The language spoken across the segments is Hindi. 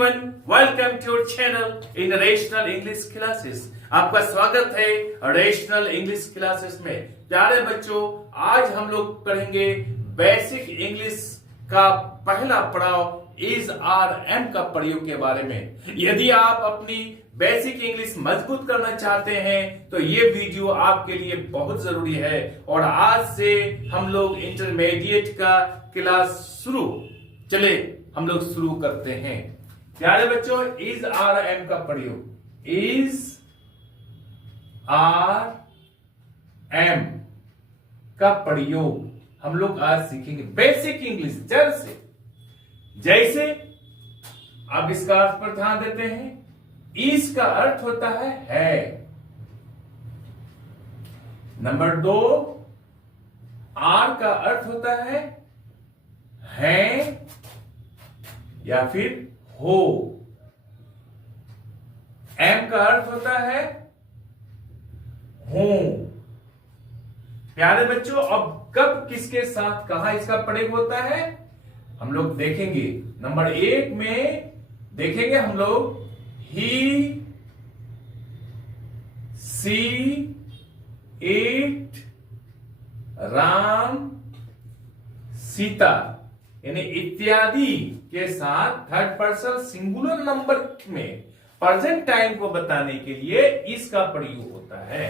everyone, welcome to your channel in Rational English Classes। आपका स्वागत है रेशनल इंग्लिश क्लासेस में। प्यारे बच्चों, आज हम लोग पढ़ेंगे बेसिक इंग्लिश का पहला पड़ाव इज आर एम का प्रयोग के बारे में। यदि आप अपनी बेसिक इंग्लिश मजबूत करना चाहते हैं तो ये वीडियो आपके लिए बहुत जरूरी है। और आज से हम लोग इंटरमीडिएट का क्लास चले हम लोग शुरू करते हैं। प्यारे बच्चों, इज आर एम का प्रयोग, इज आर एम का प्रयोग हम लोग आज सीखेंगे बेसिक इंग्लिश जड़ से। जैसे अब इसका अर्थ पर ध्यान देते हैं। इस का अर्थ होता है। नंबर 2, आर का अर्थ होता है या फिर हो। एम का अर्थ होता है हूं। प्यारे बच्चों, अब कब किसके साथ कहा इसका प्रयोग होता है हम लोग देखेंगे। नंबर 1 में देखेंगे हम लोग ही, सी, इट, राम, सीता यानी इत्यादि के साथ थर्ड पर्सन सिंगुलर नंबर में प्रेजेंट टाइम को बताने के लिए इसका प्रयोग होता है।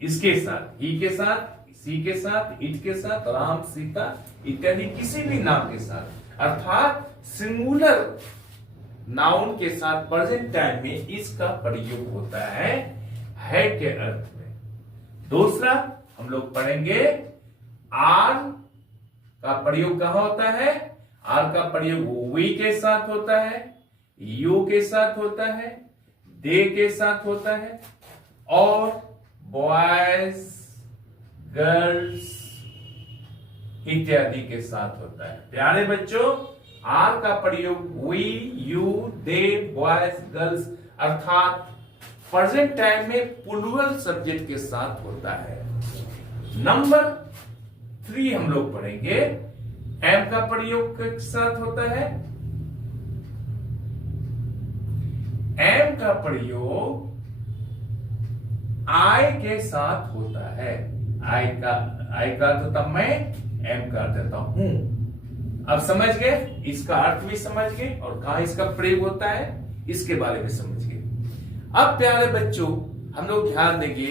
इसके साथ, ही के साथ, सी के साथ, इट के साथ, राम, सीता इत्यादि किसी भी नाम के साथ, अर्थात सिंगुलर नाउन के साथ प्रेजेंट टाइम में इसका प्रयोग होता है के अर्थ में। दूसरा हम लोग पढ़ेंगे आर का प्रयोग कहां होता है। आर का प्रयोग वी के साथ होता है, यू के साथ होता है, दे के साथ होता है और बॉयज, गर्ल्स इत्यादि के साथ होता है। प्यारे बच्चों, आर का प्रयोग we, you, they, boys, girls अर्थात प्रेजेंट टाइम में प्लूरल सब्जेक्ट के साथ होता है। नंबर 3 हम लोग पढ़ेंगे एम का प्रयोग के साथ होता है। एम का प्रयोग आई के साथ होता है। आई का तो तब मैं एम कर देता हूं। अब समझ गए, इसका अर्थ भी समझ गए और कहां इसका प्रयोग होता है इसके बारे में समझ गए। अब प्यारे बच्चों, हम लोग ध्यान देंगे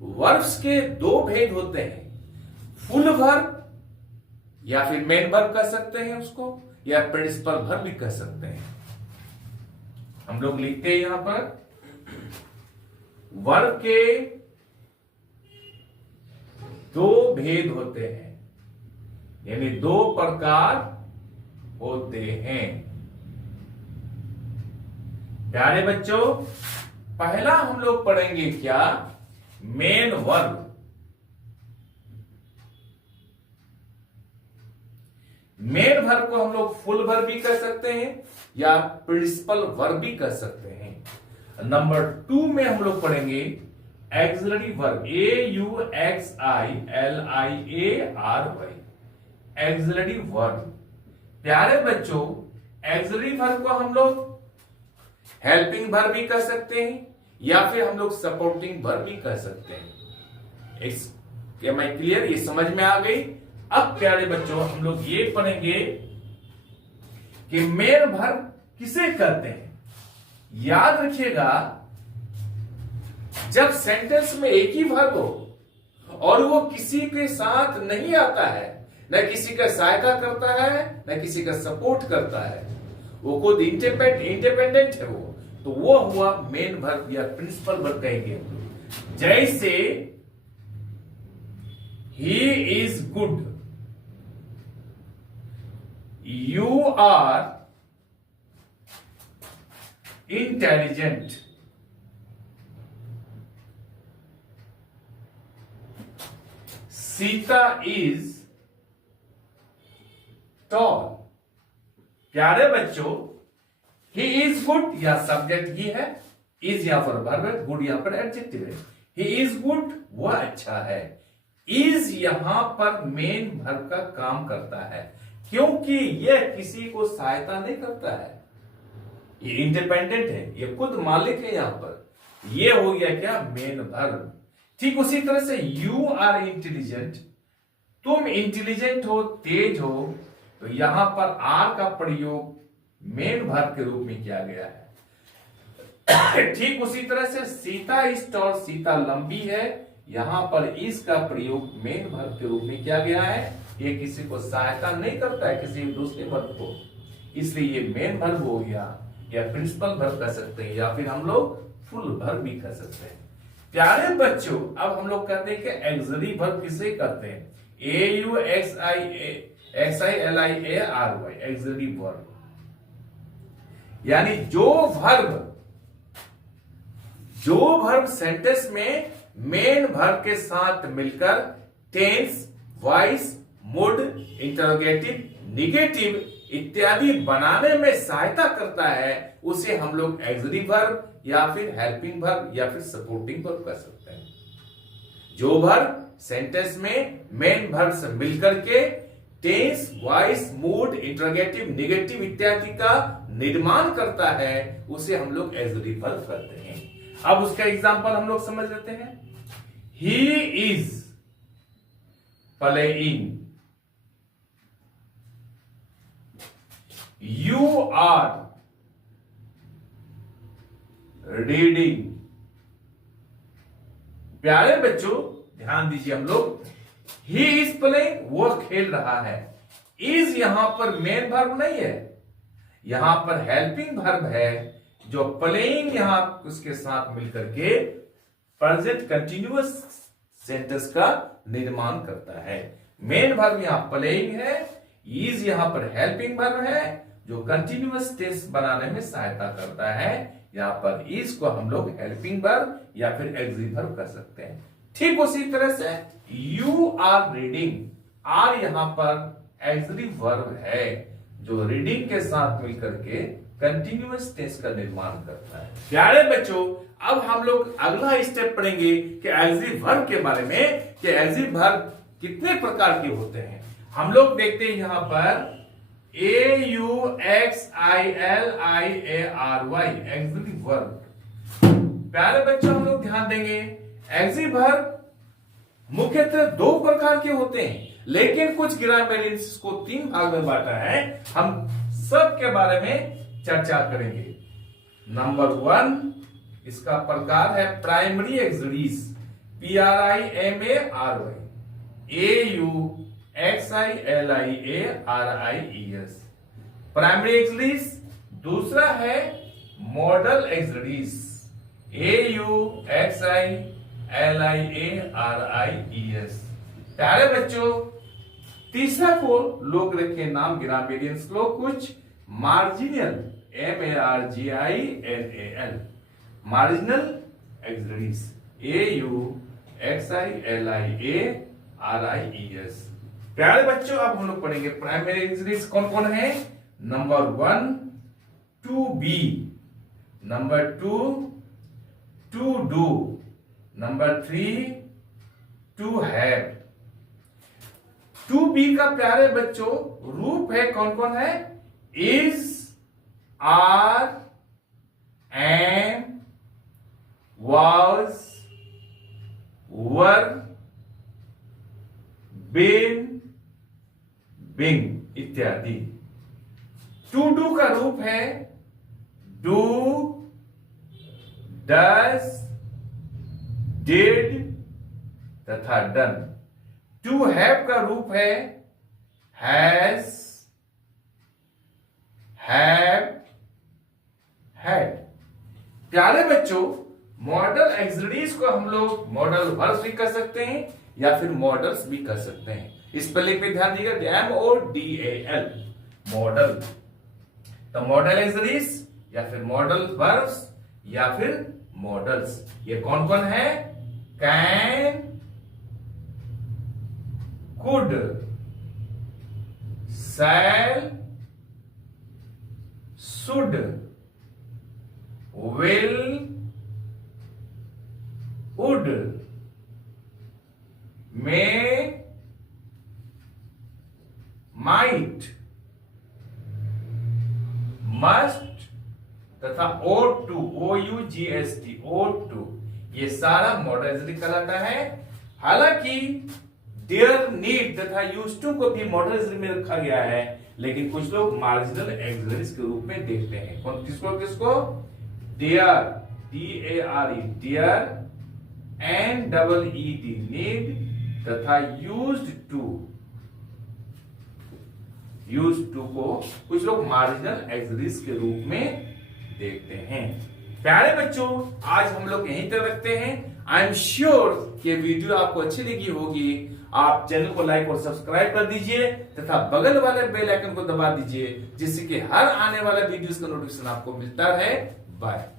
वर्ब्स के 2 भेद होते हैं। फुल वर्ब या फिर मेन वर्ब कह सकते हैं उसको, या प्रिंसिपल वर्ब भी कह सकते हैं। हम लोग लिखते हैं यहां पर वर्ब के 2 भेद होते हैं, यानी 2 प्रकार होते हैं। प्यारे बच्चों, पहला हम लोग पढ़ेंगे क्या, मेन वर्ब। मेन वर्ब को हम लोग फुल वर्ब भी कह सकते हैं या प्रिंसिपल वर्ब भी कह सकते हैं। नंबर 2 में हम लोग पढ़ेंगे axillary verb, AUXILIARY, axillary verb. प्यारे बच्चों, एक्सिलरी वर्ब को हम लोग हेल्पिंग वर्ब भी कह सकते हैं या फिर हम लोग सपोर्टिंग वर्ब भी कह सकते हैं। क्या मैं क्लियर, ये समझ में आ गई। अब प्यारे बच्चों, हम लोग ये पढ़ेंगे कि मेन वर्ब किसे कहते हैं। याद रखिएगा, जब सेंटेंस में एक ही वर्ब हो और वो किसी के साथ नहीं आता है, न किसी का सहायता करता है न किसी का सपोर्ट करता है, वो खुद इंडिपेंडेंट है, तो वो हुआ मेन वर्ब या प्रिंसिपल वर्ब कहेंगे। जैसे he is good, you are intelligent, Sita is tall. प्यारे बच्चों, ही इज गुड या सब्जेक्ट ही है, इज यहां पर वर्ब है, गुड यहां पर एडजेक्टिव है। ही इज गुड, वह अच्छा है। इज यहां पर मेन वर्ब का काम करता है, क्योंकि यह किसी को सहायता नहीं करता है, ये इंडिपेंडेंट है, ये खुद मालिक है यहां पर। ये हो गया क्या, मेन वर्ब। ठीक उसी तरह से यू आर इंटेलिजेंट, तुम इंटेलिजेंट हो, तेज हो, तो यहां पर आर का प्रयोग मेन वर्ब के रूप में किया गया है। ठीक उसी तरह से सीता इज टॉल, सीता लंबी है, यहां पर इस का प्रयोग मेन वर्ब के रूप में किया गया है। ये किसी को सहायता नहीं करता है, किसी दूसरे वर्ब को, इसलिए ये मेन वर्ब हो गया, या प्रिंसिपल वर्ब कह सकते हैं, या फिर हम लोग फुल वर्ब भी कह सकते हैं। प्यारे बच्चों, अब हम लोग कहते हैं कि एक्सरी वर्ब किसे कहते हैं, AUXILIARY, एक्सरी वर्ब, यानी जो वर्ब सेंटेंस में मेन वर्ब के साथ मिलकर tense, voice, mood, interrogative, negative इत्यादि बनाने में सहायता करता है, उसे हम लोग एक्सरी वर्ब या फिर हेल्पिंग वर्ब या फिर सपोर्टिंग वर्ब कह सकते हैं। जो वर्ब सेंटेंस में मेन वर्ब से मिलकर के tense, voice, mood, interrogative, negative इत्यादि का निर्माण करता है, उसे हम लोग एक्सरी वर्ब कहते हैं। अब उसका एग्जांपल हम लोग समझ लेते हैं। He is playing, you are reading. प्यारे बच्चों ध्यान दीजिए, हम लोग ही इज प्लेइंग, वो खेल रहा है, इज यहां पर मेन वर्ब नहीं है, यहां पर हेल्पिंग वर्ब है, जो प्लेइंग यहां उसके साथ मिलकर के प्रेजेंट कंटिन्यूअस सेंटेंस का निर्माण करता है। मेन वर्ब यहां प्लेइंग है, इज यहां पर हेल्पिंग वर्ब है, जो कंटिन्यूअस टेंस बनाने में सहायता करता है। यहां पर इज को हम लोग हेल्पिंग वर्ब या फिर एक्सरी वर्ब कर सकते हैं। ठीक उसी तरह से यू आर रीडिंग, आर यहां पर एक्सरी वर्ब है, जो रीडिंग के साथ मिलकर के कंटिन्यूअस टेंस का निर्माण करता है। प्यारे बच्चों, अब हम लोग अगला स्टेप पढ़ेंगे कि एक्सरी वर्ब के बारे में, कि एक्सरी वर्ब कितने प्रकार के होते हैं। हम लोग देखते हैं यहां पर AUXILIARY, एक्सरी वर्ब। प्यारे बच्चों हम लोग ध्यान देंगे, एक्सरी वर्ब मुख्यतः दो प्रकार के होते हैं, लेकिन कुछ ग्रामरियंस को तीन भाग में बांटा है। हम सब के बारे में चर्चा करेंगे। नंबर 1, इसका प्रकार है प्राइमरी एक्सरीज, PRIMARY, AUXILIARIES, प्राइमरी एक्सरीज। दूसरा है मॉडल एक्सरीज, AUXILIARIES। प्यारे बच्चों, तीसरा को लोग रखे नाम ग्रामरियंस को कुछ मार्जिनल, MARGINAL, मार्जिनल एक्सरीज, AUXILIARIES। प्यारे बच्चों, अब हम लोग पढ़ेंगे प्राइमरी एक्सरीज कौन कौन है। Number 1 to be, number 2 to do, number 3 to have. To be का प्यारे बच्चों रूप है कौन कौन है, is, are, am, was, were, been, being इत्यादि। टू डू का रूप है डू, डज, डिड तथा डन। टू हैव का रूप है हैज, हैव, हैड। प्यारे बच्चों, मॉडल एक्सरीज को हम लोग मॉडल वर्ब्स भी कर सकते हैं या फिर मॉडल्स भी कर सकते हैं। स्पेलिंग पे ध्यान दीजिएगा, MODAL, मॉडल। तो मॉडल एक्सरीज या फिर मॉडल वर्ब्स या फिर मॉडल्स, ये कौन कौन है, can, could, shall, should, will, would, may, might, must, तथा O2 O2 ये सारा मॉडर्निज्म कहलाता है। हालांकि देयर नीड तथा यूज्ड टू को भी मॉडर्निज्म में रखा गया है, लेकिन कुछ लोग मार्जिनल एक्सिलरीज के रूप में देखते हैं। कौन किसको किसको? Dare DARE dare and EED need तथा यूज्ड टू को कुछ लोग मार्जिनल एक्सिलरीज के रूप में देखते हैं। प्यारे बच्चों, आज हम लोग यहीं तक रखते हैं। आई एम श्योर कि वीडियो आपको अच्छी लगी होगी। आप चैनल को लाइक और सब्सक्राइब कर दीजिए तथा बगल वाले बेल आइकन को दबा दीजिए, जिससे कि हर आने वाला वीडियोस का नोटिफिकेशन आपको मिलता रहे। बाय।